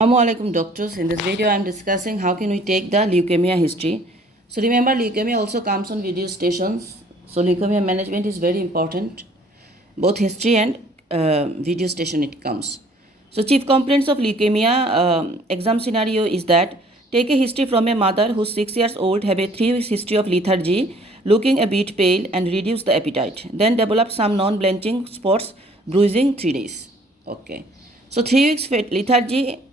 Assalamualaikum doctors. In this video I am discussing how can we take the leukemia history. So remember, leukemia also comes on video stations. So leukemia management is very important. Both history and video station it comes. So chief complaints of leukemia exam scenario is that take a history from a mother who's 6 years old, have a 3 weeks history of lethargy, looking a bit pale and reduce the appetite. Then develop some non-blanching spots, bruising 3 days. Okay. So 3 weeks lethargy,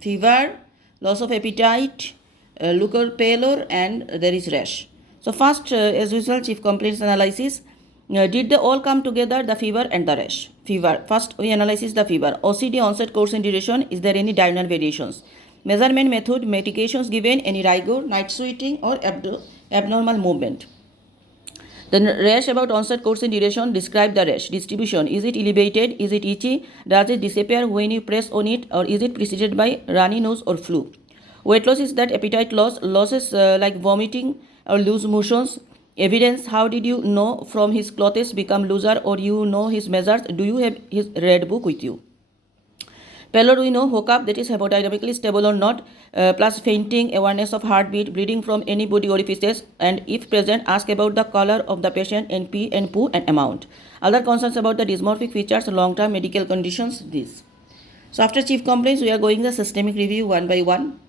fever, loss of appetite, pallor, and there is rash. So first, as usual, chief complaints analysis. Did they all come together, the fever and the rash? Fever. First, we analyze the fever. OCD onset, course and duration. Is there any diurnal variations? Measurement method, medications given, any rigor, night sweating or abnormal movement. Then rash, about onset, course and duration. Describe the rash. Distribution. Is it elevated? Is it itchy? Does it disappear when you press on it? Or is it preceded by runny nose or flu? Weight loss is that appetite loss. Losses like vomiting or loose motions. Evidence. How did you know from his clothes become looser or you know his measures? Do you have his red book with you? Pallor, we know hookup, that is hemodynamically stable or not, plus fainting, awareness of heartbeat, bleeding from any body orifices, and if present, ask about the color of the patient and pee and poo and amount. Other concerns about the dysmorphic features, long-term medical conditions, these. So after chief complaints, we are going the systemic review one by one.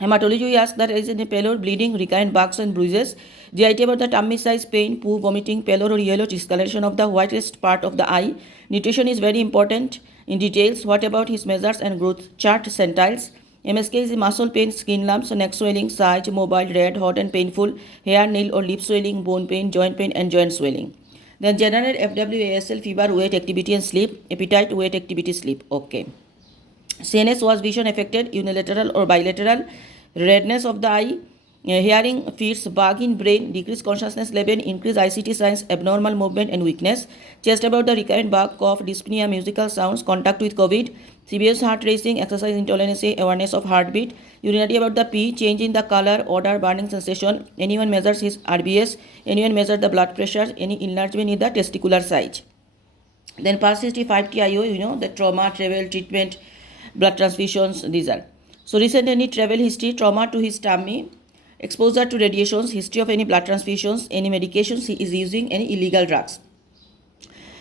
Hematology, we ask that is any pallor, bleeding, recurrent bugs and bruises. GIT about the tummy size, pain, poo, vomiting, pallor or yellow discoloration of the whitest part of the eye. Nutrition is very important in details. What about his measures and growth chart centiles? MSK is muscle pain, skin lumps, neck swelling, size, mobile, red, hot and painful, hair, nail or lip swelling, bone pain, joint pain and joint swelling. Then general FWASL, fever, weight, activity and sleep, appetite, weight, activity, sleep. Okay. CNS was vision affected, unilateral or bilateral, redness of the eye, hearing, fits, bug in brain, decreased consciousness level, increased ICT signs, abnormal movement and weakness, chest about the recurrent bug, cough, dyspnea, musical sounds, contact with COVID, severe heart racing, exercise intolerance, awareness of heartbeat, urinary about the pee, change in the color, odor, burning sensation, anyone measures his RBS, anyone measures the blood pressure, any enlargement in the testicular size. Then past history 5TIO, the trauma, travel, treatment, blood transfusions, these are. So recent any travel history, trauma to his tummy, exposure to radiations, history of any blood transfusions, any medications he is using, any illegal drugs.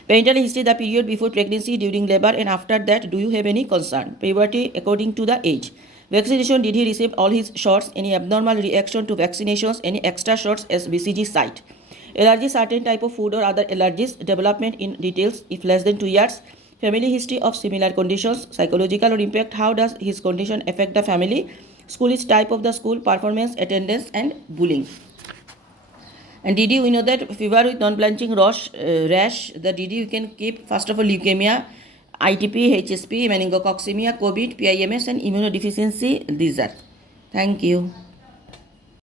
Parental history, the period before pregnancy, during labor and after that, do you have any concern? Puberty according to the age. Vaccination, did he receive all his shots? Any abnormal reaction to vaccinations, any extra shots as BCG site. Allergy, certain type of food or other allergies, development in details if less than 2 years. Family history of similar conditions, psychological or impact, how does his condition affect the family? School is type of the school, performance, attendance and bullying. And DD, we know that fever with non-blanching rash, the DD you can keep first of all leukemia, ITP, HSP, meningococcemia, COVID, PIMS and immunodeficiency, these are. Thank you.